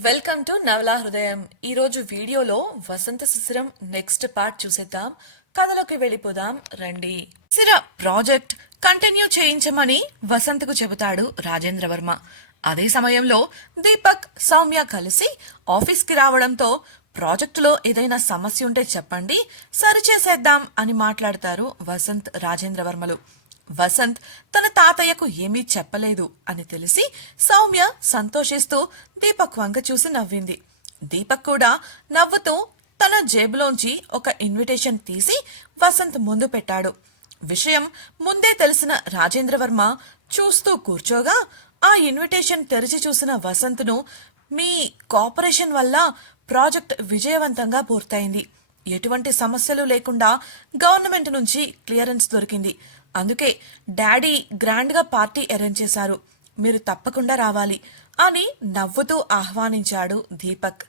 Welcome to నవలా హృదయం ఈరోజు వీడియోలో వసంత శిశిరం నెక్స్ట్ పార్ట్ చూసేద్దాం. కథలోకి వెళ్ళిపోదాం. రండి. శిశిర ప్రాజెక్ట్ కంటిన్యూ చేయించమని వసంతకు చెబుతాడు రాజేంద్ర వర్మ. అదే సమయంలో దీపక్ సౌమ్య కలిసి ఆఫీస్కి రావడంతో ప్రాజెక్టులో ఏదైనా సమస్య ఉంటే చెప్పండి సరిచేసేద్దాం అని మాట్లాడతారు వసంత్ రాజేంద్ర వర్మలు. వసంత్ తన తాతయ్యకు ఏమీ చెప్పలేదు అని తెలిసి సౌమ్య సంతోషిస్తూ దీపక్ వంక చూసి నవ్వింది. దీపక్ కూడా నవ్వుతూ తన జేబులోంచి ఒక ఇన్విటేషన్ తీసి వసంత్ ముందు పెట్టాడు. విషయం ముందే తెలిసిన రాజేంద్రవర్మ చూస్తూ కూర్చోగా ఆ ఇన్విటేషన్ తెరిచి చూసిన వసంత్ను మీ కోఆపరేషన్ వల్ల ప్రాజెక్ట్ విజయవంతంగా పూర్తయింది. ఎటువంటి సమస్యలు లేకుండా గవర్నమెంట్ నుంచి క్లియరెన్స్ దొరికింది. అందుకే డాడీ గ్రాండ్గా పార్టీ అరేంజ్ చేశారు. మీరు తప్పకుండా రావాలి అని నవ్వుతూ ఆహ్వానించాడు దీపక్.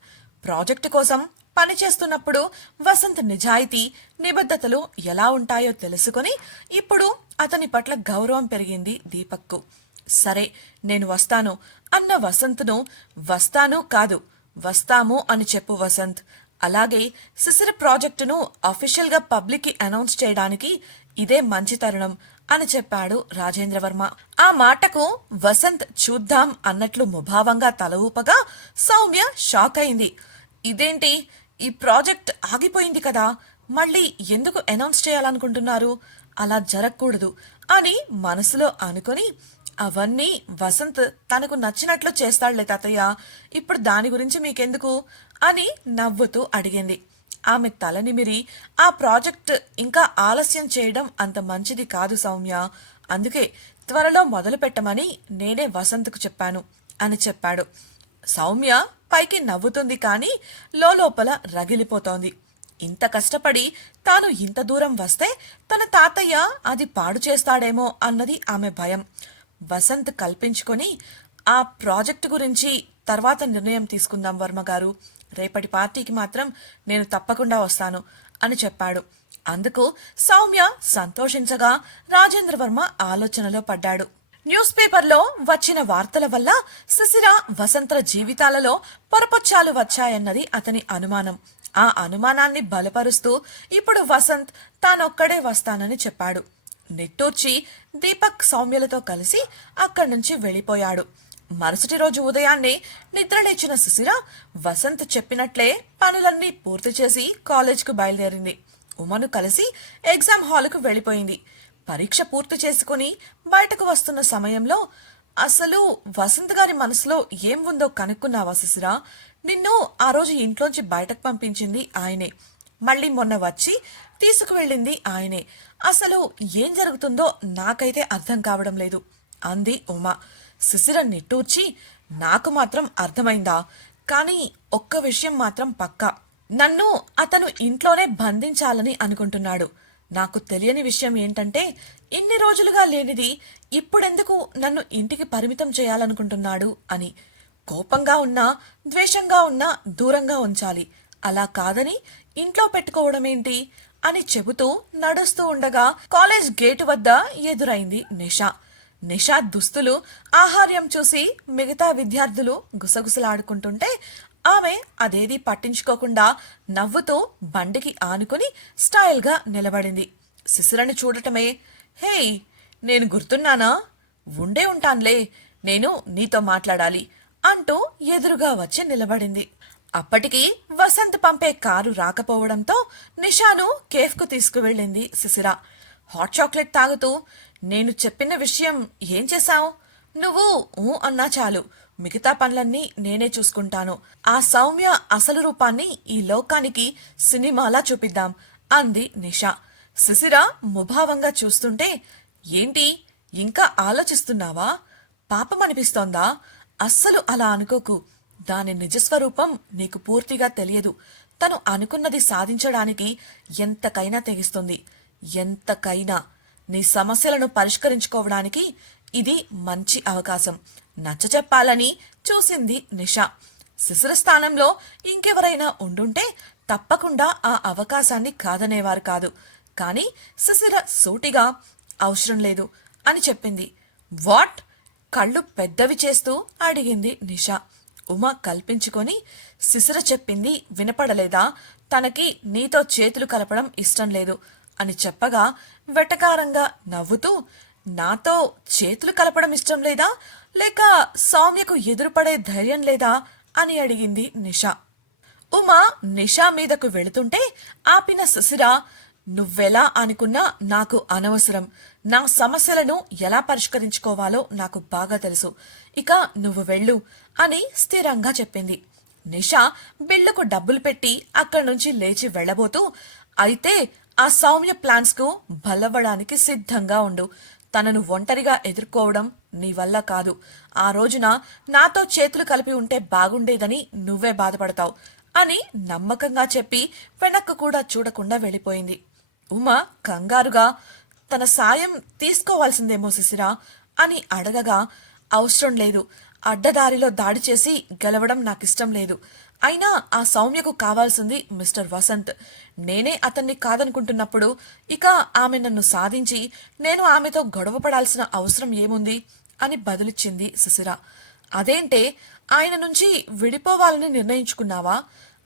ప్రాజెక్టు కోసం పనిచేస్తున్నప్పుడు వసంత్ నిజాయితీ నిబద్ధతలు ఎలా ఉంటాయో తెలుసుకుని ఇప్పుడు అతని పట్ల గౌరవం పెరిగింది దీపక్కు. సరే నేను వస్తాను అన్న వసంత్ను వస్తాను కాదు వస్తాము అని చెప్పు వసంత్. అలాగే శిశిర ప్రాజెక్టును అఫీషియల్గా పబ్లిక్కి అనౌన్స్ చేయడానికి ఇదే మంచి తరుణం అని చెప్పాడు రాజేంద్రవర్మ ఆ మాటకు వసంత్ చూద్దాం అన్నట్లు ముభావంగా తల ఊపగా సౌమ్య షాక్ అయింది. ఇదేంటి? ఈ ప్రాజెక్ట్ ఆగిపోయింది కదా. మళ్ళీ ఎందుకు అనౌన్స్ చేయాలనుకుంటున్నారు? అలా జరగకూడదు అని మనసులో అనుకొని అవన్నీ వసంత్ తనకు నచ్చినట్లు చేస్తాడులే తాతయ్య. ఇప్పుడు దాని గురించి మీకెందుకు? అని నవ్వుతూ అడిగింది. ఆమె తల నిమిరి ఆ ప్రాజెక్ట్ ఇంకా ఆలస్యం చేయడం అంత మంచిది కాదు సౌమ్య. అందుకే త్వరలో మొదలు పెట్టమని నేనే వసంత్కు చెప్పాను అని చెప్పాడు. సౌమ్య పైకి నవ్వుతుంది కానీ లోపల రగిలిపోతోంది. ఇంత కష్టపడి తాను ఇంత దూరం వస్తే తన తాతయ్య అది పాడు చేస్తాడేమో అన్నది ఆమె భయం. వసంత్ కల్పించుకొని ఆ ప్రాజెక్టు గురించి తర్వాత నిర్ణయం తీసుకుందాం వర్మ గారు. రేపటి పార్టీకి మాత్రం నేను తప్పకుండా వస్తాను అని చెప్పాడు. అందుకు సౌమ్య సంతోషించగా రాజేంద్ర వర్మ ఆలోచనలో పడ్డాడు. న్యూస్ పేపర్లో వచ్చిన వార్తల వల్ల శిశిర వసంతల జీవితాలలో పొరపచ్చాలు వచ్చాయన్నది అతని అనుమానం. ఆ అనుమానాన్ని బలపరుస్తూ ఇప్పుడు వసంత్ తానొక్కడే వస్తానని చెప్పాడు. నిట్టూర్చి దీపక్ సౌమ్యలతో కలిసి అక్కడి నుంచి వెళ్ళిపోయాడు. మరుసటి రోజు ఉదయాన్నే నిద్రలేచిన సుశీల వసంత్ చెప్పినట్లే పనులన్నీ పూర్తి చేసి కాలేజ్కు బయలుదేరింది. ఉమను కలిసి ఎగ్జామ్ హాల్కు వెళ్ళిపోయింది. పరీక్ష పూర్తి చేసుకుని బయటకు వస్తున్న సమయంలో అసలు వసంత్ గారి మనసులో ఏం ఉందో కనుక్కున్నావా సుశీల? నిన్ను ఆ రోజు ఇంట్లోంచి బయటకు పంపించింది ఆయనే. మళ్ళీ మొన్న వచ్చి తీసుకువెళ్ళింది ఆయనే. అసలు ఏం జరుగుతుందో నాకైతే అర్థం కావడం లేదు అంది ఉమా. శిశిర నిట్టూర్చి నాకు మాత్రం అర్థమైందా? కానీ ఒక్క విషయం మాత్రం పక్కా. నన్ను అతను ఇంట్లోనే బంధించాలని అనుకుంటున్నాడు. నాకు తెలియని విషయం ఏంటంటే ఇన్ని రోజులుగా లేనిది ఇప్పుడెందుకు నన్ను ఇంటికి పరిమితం చేయాలనుకుంటున్నాడు అని. కోపంగా ఉన్నా ద్వేషంగా ఉన్నా దూరంగా ఉంచాలి. అలా కాదని ఇంట్లో పెట్టుకోవడమేంటి? అని చెబుతూ నడుస్తూ ఉండగా కాలేజ్ గేటు వద్ద ఎదురైంది నిషా. నిషా దుస్తులు ఆహార్యం చూసి మిగతా విద్యార్థులు గుసగుసలాడుకుంటుంటే ఆమె అదేది పట్టించుకోకుండా నవ్వుతూ బండికి ఆనుకుని స్టైల్గా నిలబడింది. శిశిరని చూడటమే హేయ్ నేను గుర్తున్నానా? ఉండే ఉంటాన్లే నేను నీతో మాట్లాడాలి అంటూ ఎదురుగా వచ్చి నిలబడింది. అప్పటికి వసంత్ పంపే కారు రాకపోవడంతో నిషాను కేఫ్కు తీసుకువెళ్ళింది శిశిర. హాట్ చాక్లెట్ తాగుతూ నేను చెప్పిన విషయం ఏం చేశావు? నువ్వు ఊ అన్నా చాలు. మిగతా పనులన్నీ నేనే చూసుకుంటాను. ఆ సౌమ్య అసలు రూపాన్ని ఈ లోకానికి సినిమాలా చూపిద్దాం అంది నిషా. శిశిర ముభావంగా చూస్తుంటే ఏంటి ఇంకా ఆలోచిస్తున్నావా? పాపం అనిపిస్తోందా? అస్సలు అలా అనుకోకు. దాని నిజస్వరూపం నీకు పూర్తిగా తెలియదు. తను అనుకున్నది సాధించడానికి ఎంతకైనా తెగిస్తుంది. ఎంతకైనా నీ సమస్యలను పరిష్కరించుకోవడానికి ఇది మంచి అవకాశం. నచ్చ చెప్పాలని చూసింది నిషా. శిశిర స్థానంలో ఇంకెవరైనా ఉండుంటే తప్పకుండా ఆ అవకాశాన్ని కాదనేవారు కాదు. కానీ శిశిర సూటిగా అవసరం లేదు అని చెప్పింది. వాట్? కళ్ళు పెద్దవి చేస్తూ అడిగింది నిషా. ఉమ కల్పించుకొని శిశిర చెప్పింది వినపడలేదా? తనకి నీతో చేతులు కలపడం ఇష్టం లేదు. అని చెప్పగా వెటకారంగా నవ్వుతూ నాతో చేతులు కలపడం ఇష్టం లేదా? లేక సౌమ్యకు ఎదురుపడే ధైర్యం లేదా? అని అడిగింది నిషా. ఉమా నిషా మీదకు వెళుతుంటే ఆపిన శశిర నువ్వెలా అనుకున్నా నాకు అనవసరం. నా సమస్యలను ఎలా పరిష్కరించుకోవాలో నాకు బాగా తెలుసు. ఇక నువ్వు వెళ్ళు అని స్థిరంగా చెప్పింది. నిషా బిల్లుకు డబ్బులు పెట్టి అక్కడి నుంచి లేచి వెళ్ళబోతూ అయితే ఆ సౌమ్య ప్లాన్స్కు బలవడానికి సిద్ధంగా ఉండు. తనను ఒంటరిగా ఎదుర్కోవడం నీ వల్ల కాదు. ఆ రోజున నాతో చేతులు కలిపి ఉంటే బాగుండేదని నువ్వే బాధపడతావు అని నమ్మకంగా చెప్పి వెనక్కు కూడా చూడకుండా వెళ్ళిపోయింది. ఉమ కంగారుగా తన సాయం తీసుకోవాల్సిందేమో శిశిరా అని అడగగా అవసరం లేదు. అడ్డదారిలో దాడి చేసి గెలవడం నాకిష్టం లేదు. అయినా ఆ సౌమ్యకు కావాల్సింది మిస్టర్ వసంత్. నేనే అతన్ని కాదనుకుంటున్నప్పుడు ఇక ఆమె నన్ను సాధించి నేను ఆమెతో గొడవ పడాల్సిన అవసరం ఏముంది? అని బదులిచ్చింది సుశిర. అదేంటే ఆయన నుంచి విడిపోవాలని నిర్ణయించుకున్నావా?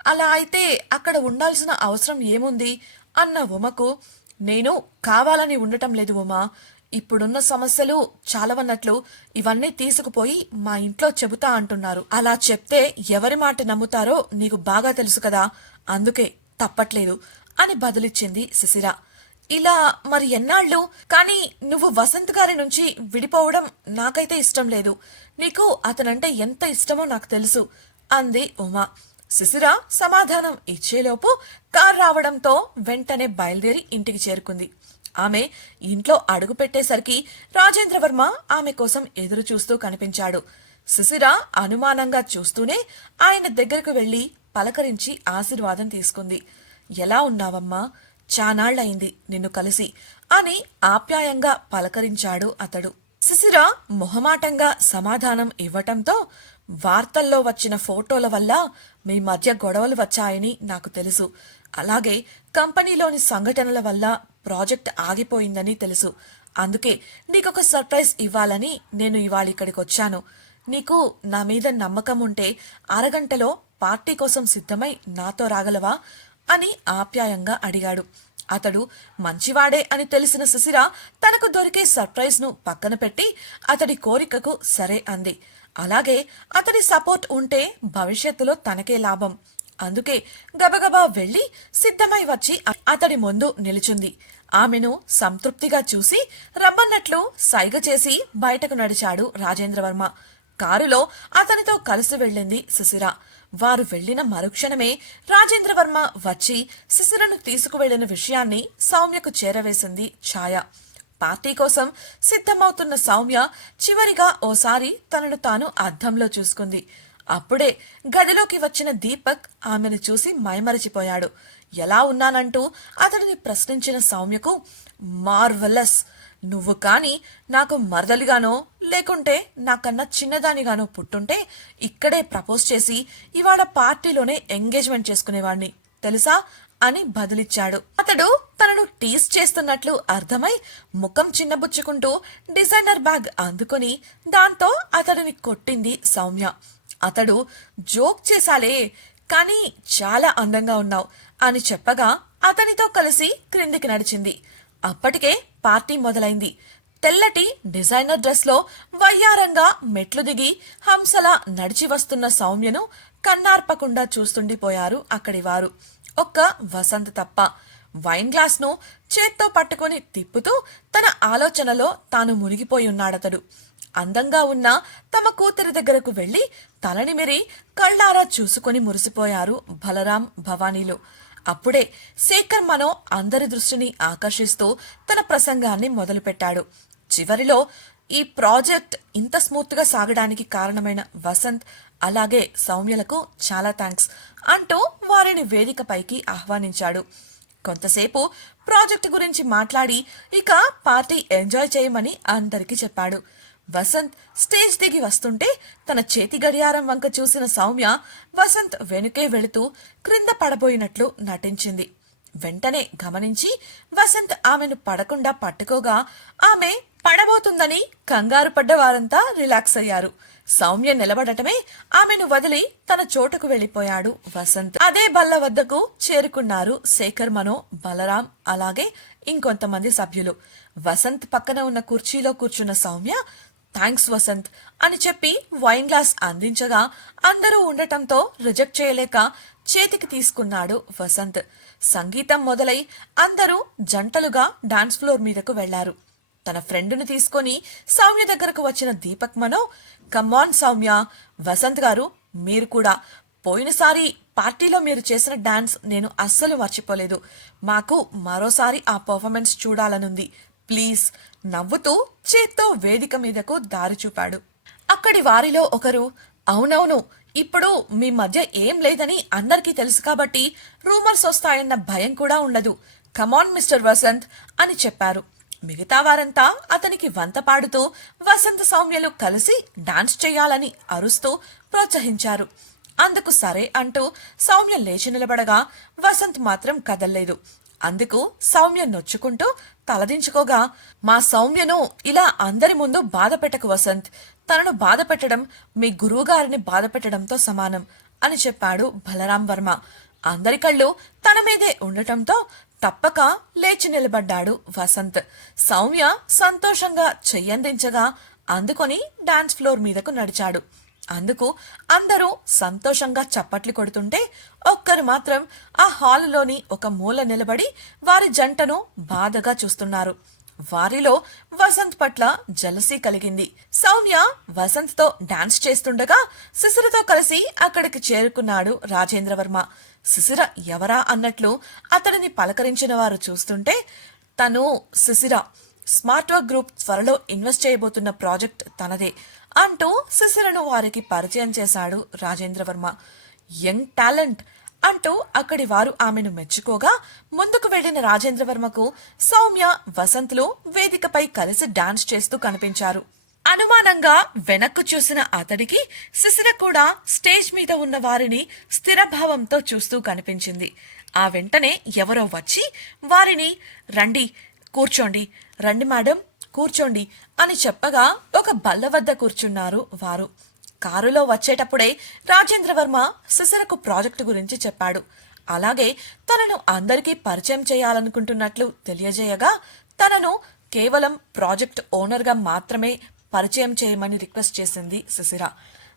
అలా అయితే అక్కడ ఉండాల్సిన అవసరం ఏముంది? అన్న ఉమకు నేను కావాలని ఉండటం లేదు ఉమా. ఇప్పుడున్న సమస్యలు చాలవన్నట్లు ఇవన్నీ తీసుకుపోయి మా ఇంట్లో చెబుతా అంటున్నారు. అలా చెప్తే ఎవరి మాట నమ్ముతారో నీకు బాగా తెలుసు కదా. అందుకే తప్పట్లేదు అని బదులిచ్చింది శిశిర ఇలా మరి ఎన్నాళ్ళు? కానీ నువ్వు వసంత్ గారి నుంచి విడిపోవడం నాకైతే ఇష్టం లేదు. నీకు అతనంటే ఎంత ఇష్టమో నాకు తెలుసు అంది ఉమా. శిశిర సమాధానం ఇచ్చేలోపు కార్ రావడంతో వెంటనే బయలుదేరి ఇంటికి చేరుకుంది. ఆమె ఇంట్లో అడుగు పెట్టేసరికి రాజేంద్రవర్మ ఆమె కోసం ఎదురు చూస్తూ కనిపించాడు. శిశిర అనుమానంగా చూస్తూనే ఆయన దగ్గరకు వెళ్ళి పలకరించి ఆశీర్వాదం తీసుకుంది. ఎలా ఉన్నావమ్మా? చానాళ్ళయింది నిన్ను కలిసి అని ఆప్యాయంగా పలకరించాడు అతడు. శిశిర మొహమాటంగా సమాధానం ఇవ్వటంతో వార్తల్లో వచ్చిన ఫోటోల వల్ల మీ మధ్య గొడవలు వచ్చాయని నాకు తెలుసు. అలాగే కంపెనీలోని సంఘటనల వల్ల ప్రాజెక్ట్ ఆగిపోయిందని తెలుసు. అందుకే నీకొక సర్ప్రైజ్ ఇవ్వాలని నేను ఇవాళ ఇక్కడికి వచ్చాను. నీకు నా మీద నమ్మకం ఉంటే అరగంటలో పార్టీ కోసం సిద్ధమై నాతో రాగలవా అని ఆప్యాయంగా అడిగాడు. అతడు మంచివాడే అని తెలిసిన సుశిర తనకు దొరికే సర్ప్రైజ్ను పక్కన పెట్టి అతడి కోరికకు సరే అంది. అలాగే అతడి సపోర్ట్ ఉంటే భవిష్యత్తులో తనకే లాభం. అందుకే గబగబా వెళ్ళి సిద్ధమై వచ్చి అతడి ముందు నిలుచుంది. ఆమెను సంతృప్తిగా చూసి రమ్మన్నట్లు సైగ చేసి బయటకు నడిచాడు రాజేంద్రవర్మ. కారులో అతనితో కలిసి వెళ్ళింది సుశిర. వారు వెళ్ళిన మరుక్షణమే రాజేంద్రవర్మ వచ్చి సుశిరను తీసుకువెళ్ళిన విషయాన్ని సౌమ్యకు చేరవేసింది ఛాయ. పార్టీ కోసం సిద్ధమవుతున్న సౌమ్య చివరిగా ఓసారి తనను తాను అద్దంలో చూసుకుంది. అప్పుడే గదిలోకి వచ్చిన దీపక్ ఆమెను చూసి మైమరచిపోయాడు. ఎలా ఉన్నానంటూ అతడిని ప్రశ్నించిన సౌమ్యకు మార్వలస్ నువ్వు కాని నాకు మరదలిగానో లేకుంటే నాకన్నా చిన్నదానిగానో పుట్టుంటే ఇక్కడే ప్రపోజ్ చేసి ఇవాళ పార్టీలోనే ఎంగేజ్మెంట్ చేసుకునేవాణ్ణి తెలుసా? అని బదులిచ్చాడు. అతడు తనను టీస్ చేస్తున్నట్లు అర్థమై ముఖం చిన్నబుచ్చుకుంటూ డిజైనర్ బ్యాగ్ అందుకొని దాంతో అతడిని కొట్టింది సౌమ్య. అతడు జోక్ చేశాలే కానీ చాలా అందంగా ఉన్నావు అని చెప్పగా అతనితో కలిసి క్రిందికి నడిచింది. అప్పటికే పార్టీ మొదలైంది. తెల్లటి డిజైనర్ డ్రెస్లో వయ్యారంగా మెట్లు దిగి హంసలా నడిచి వస్తున్న సౌమ్యను కన్నార్పకుండా చూస్తుండిపోయారు అక్కడి వారు. ఒక్క వసంత్ తప్ప. వైన్ గ్లాస్ను చేత్తో పట్టుకొని తిప్పుతూ తన ఆలోచనలో తాను మునిగిపోయి ఉన్నాడతడు. అందంగా ఉన్న తమ కూతురి దగ్గరకు వెళ్ళి తలనిమిరి కళ్ళారా చూసుకొని మురిసిపోయారు బలరాం భవానీలు. అప్పుడే శేఖర్ మనో అందరి దృష్టిని ఆకర్షిస్తూ తన ప్రసంగాన్ని మొదలుపెట్టాడు. చివరిలో ఈ ప్రాజెక్ట్ ఇంత స్మూత్గా సాగడానికి కారణమైన వసంత్ అలాగే సౌమ్యలకు చాలా థ్యాంక్స్ అంటూ వారిని వేదికపైకి ఆహ్వానించాడు. కొంతసేపు ప్రాజెక్ట్ గురించి మాట్లాడి ఇక పార్టీ ఎంజాయ్ చేయమని అందరికీ చెప్పాడు. వసంత్ స్టేజ్ దిగి వస్తుంటే తన చేతి గడియారం వంక చూసిన సౌమ్య వసంత్ వెనుకే వెళుతూ క్రింద పడబోయినట్లు నటించింది. వెంటనే గమనించి వసంత్ ఆమెను పడకుండా పట్టుకోగా ఆమె పడబోతుందని కంగారు పడ్డ వారంతా రిలాక్స్ అయ్యారు. సౌమ్య నిలబడటమే ఆమెను వదిలి తన చోటుకు వెళ్ళిపోయాడు వసంత్. అదే బల్ల వద్దకు చేరుకున్నారు శేఖర్ మనో బలరాం అలాగే ఇంకొంతమంది సభ్యులు. వసంత్ పక్కన ఉన్న కుర్చీలో కూర్చున్న సౌమ్య థ్యాంక్స్ వసంత్ అని చెప్పి వైన్ గ్లాస్ అందించగా అందరూ ఉండటంతో రిజెక్ట్ చేయలేక చేతికి తీసుకున్నాడు వసంత్. సంగీతం మొదలై అందరూ జంటలుగా డాన్స్ ఫ్లోర్ మీదకు వెళ్ళారు. తన ఫ్రెండ్ను తీసుకొని సౌమ్య దగ్గరకు వచ్చిన దీపక్ మనో కమ్మాన్ సౌమ్య వసంత్ గారు మీరు కూడా పోయినసారి పార్టీలో మీరు చేసిన డాన్స్ నేను అస్సలు మర్చిపోలేదు. మాకు మరోసారి ఆ పర్ఫార్మెన్స్ చూడాలనుంది. ప్లీజ్ నవ్వుతూ చేత్తో వేదిక మీదకు దారి చూపాడు. అక్కడి వారిలో ఒకరు అవునవును ఇప్పుడు మీ మధ్య ఏం లేదని అందరికీ తెలుసు కాబట్టి రూమర్స్ వస్తాయన్న భయం కూడా ఉండదు. కమాన్ మిస్టర్ వసంత్ అని చెప్పారు. మిగతా వారంతా అతనికి వంత పాడుతూ వసంత సౌమ్యలు కలిసి డాన్స్ చేయాలని అరుస్తూ ప్రోత్సహించారు. అందుకు సరే అంటూ సౌమ్య లేచి నిలబడగా వసంత్ మాత్రం కదల్లేదు. అందుకు సౌమ్య నొచ్చుకుంటూ తలదించుకోగా మా సౌమ్యను ఇలా అందరి ముందు బాధ పెట్టకు వసంత్. తనను బాధ పెట్టడం మీ గురువుగారిని బాధ పెట్టడంతో సమానం అని చెప్పాడు బలరాం వర్మ. అందరి కళ్ళు తన మీదే ఉండటంతో తప్పక లేచి నిలబడ్డాడు వసంత్. సౌమ్య సంతోషంగా చెయ్యందించగా అందుకొని డాన్స్ ఫ్లోర్ మీదకు నడిచాడు. అందుకు అందరూ సంతోషంగా చప్పట్లు కొడుతుంటే ఒక్కరు మాత్రం ఆ హాలులోని ఒక మూల నిలబడి వారి జంటను బాధగా చూస్తున్నారు. వారిలో వసంత్ పట్ల జలసీ కలిగింది. సౌమ్య వసంత్తో డాన్స్ చేస్తుండగా శిశిరతో కలిసి అక్కడికి చేరుకున్నాడు రాజేంద్రవర్మ. శిశిర ఎవరా అన్నట్లు అతడిని పలకరించిన వారు చూస్తుంటే తను శిశిర స్మార్ట్ వర్క్ గ్రూప్ త్వరలో ఇన్వెస్ట్ చేయబోతున్న ప్రాజెక్ట్ తనదే. అంటూ శిశిరను వారికి పరిచయం చేశాడు రాజేంద్రవర్మ యంగ్ టాలెంట్ అంటూ అక్కడి వారు ఆమెను మెచ్చుకోగా ముందుకు వెళ్ళిన రాజేంద్రవర్మకు సౌమ్య వసంత్లు వేదికపై కలిసి డాన్స్ చేస్తూ కనిపించారు. అనుమానంగా వెనక్కు చూసిన అతడికి శిశిర కూడా స్టేజ్ మీద ఉన్న వారిని స్థిరభావంతో చూస్తూ కనిపించింది. ఆ వెంటనే ఎవరో వచ్చి వారిని రండి కూర్చోండి రండి మేడం కూర్చోండి అని చెప్పగా ఒక బల్ల వద్ద కూర్చున్నారు వారు. కారులో వచ్చేటప్పుడే రాజేంద్రవర్మ సిసరకు ప్రాజెక్టు గురించి చెప్పాడు. అలాగే తనను అందరికీ పరిచయం చేయాలనుకుంటున్నట్లు తెలియజేయగా తనను కేవలం ప్రాజెక్ట్ ఓనర్గా మాత్రమే పరిచయం చేయమని రిక్వెస్ట్ చేసింది శిశిర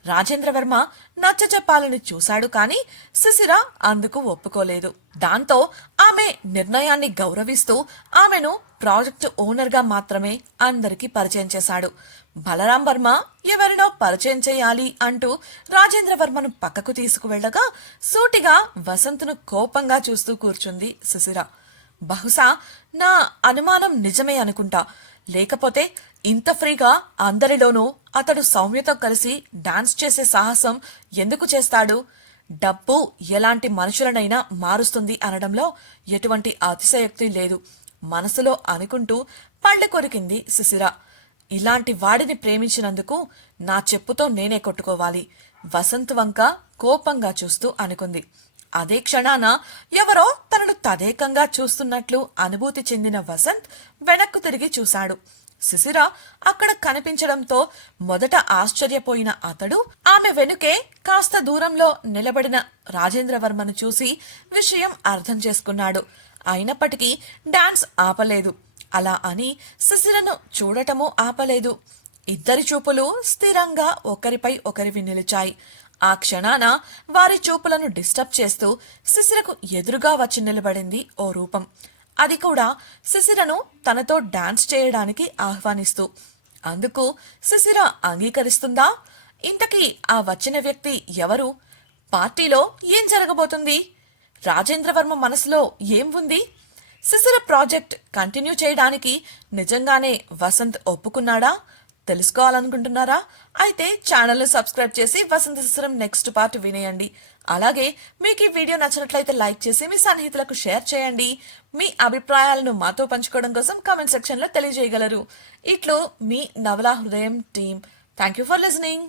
రాజేంద్రవర్మ నచ్చ చెప్పాలని చూశాడు కానీ శిశిర అందుకు ఒప్పుకోలేదు. దాంతో ఆమె నిర్ణయాన్ని గౌరవిస్తూ ఆమెను ప్రాజెక్టు ఓనర్గా మాత్రమే అందరికీ పరిచయం చేశాడు. బలరాం వర్మ ఎవరినో పరిచయం చేయాలి అంటూ రాజేంద్ర వర్మను పక్కకు తీసుకువెళ్ళగా సూటిగా వసంత్ను కోపంగా చూస్తూ కూర్చుంది శిశిర బహుశా నా అనుమానం నిజమే అనుకుంటా. లేకపోతే ఇంత ఫ్రీగా అందరిలోనూ అతడు సౌమ్యతో కలిసి డాన్స్ చేసే సాహసం ఎందుకు చేస్తాడు? డబ్బు ఎలాంటి మనుషులనైనా మారుస్తుంది అనడంలో ఎటువంటి అతిశయోక్తి లేదు. మనసులో అనుకుంటూ పళ్ళు కొరికింది శిశిర ఇలాంటి వాడిని ప్రేమించినందుకు నా చెప్పుతో నేనే కొట్టుకోవాలి. వసంత్ వంక కోపంగా చూస్తూ అనుకుంది. అదే క్షణాన ఎవరో తనను తదేకంగా చూస్తున్నట్లు అనుభూతి చెందిన వసంత్ వెనక్కు తిరిగి చూశాడు. శిశిర అక్కడ కనిపించడంతో మొదట ఆశ్చర్యపోయిన అతడు ఆమె వెనుకే కాస్త దూరంలో నిలబడిన రాజేంద్రవర్మను చూసి విషయం అర్థం చేసుకున్నాడు. అయినప్పటికీ డాన్స్ ఆపలేదు. అలా అని శిశిరను చూడటము ఆపలేదు. ఇద్దరి చూపులు స్థిరంగా ఒకరిపై ఒకరివి నిలిచాయి. ఆ క్షణాన వారి చూపులను డిస్టర్బ్ చేస్తూ శిశిరకు ఎదురుగా వచ్చి నిలబడింది ఓ రూపం. అది కూడా శిశిరను తనతో డాన్స్ చేయడానికి ఆహ్వానిస్తూ. అందుకు శిశిర అంగీకరిస్తుందా? ఇంతకీ ఆ వచ్చిన వ్యక్తి ఎవరు? పార్టీలో ఏం జరగబోతుంది? రాజేంద్రవర్మ మనసులో ఏం ఉంది? శిశిర ప్రాజెక్ట్ కంటిన్యూ చేయడానికి నిజంగానే వసంత్ ఒప్పుకున్నాడా? తెలుసుకోవాలనుకుంటున్నారా? అయితే ఛానల్ను సబ్స్క్రైబ్ చేసి వసంత శిశిరం నెక్స్ట్ పార్ట్ వినేయండి. అలాగే మీకు ఈ వీడియో నచ్చినట్లయితే లైక్ చేసి మీ సన్నిహితులకు షేర్ చేయండి. మీ అభిప్రాయాలను మాతో పంచుకోవడం కోసం కామెంట్ సెక్షన్లో తెలియజేయగలరు. ఇట్లో మీ నవలా హృదయం team. Thank you for listening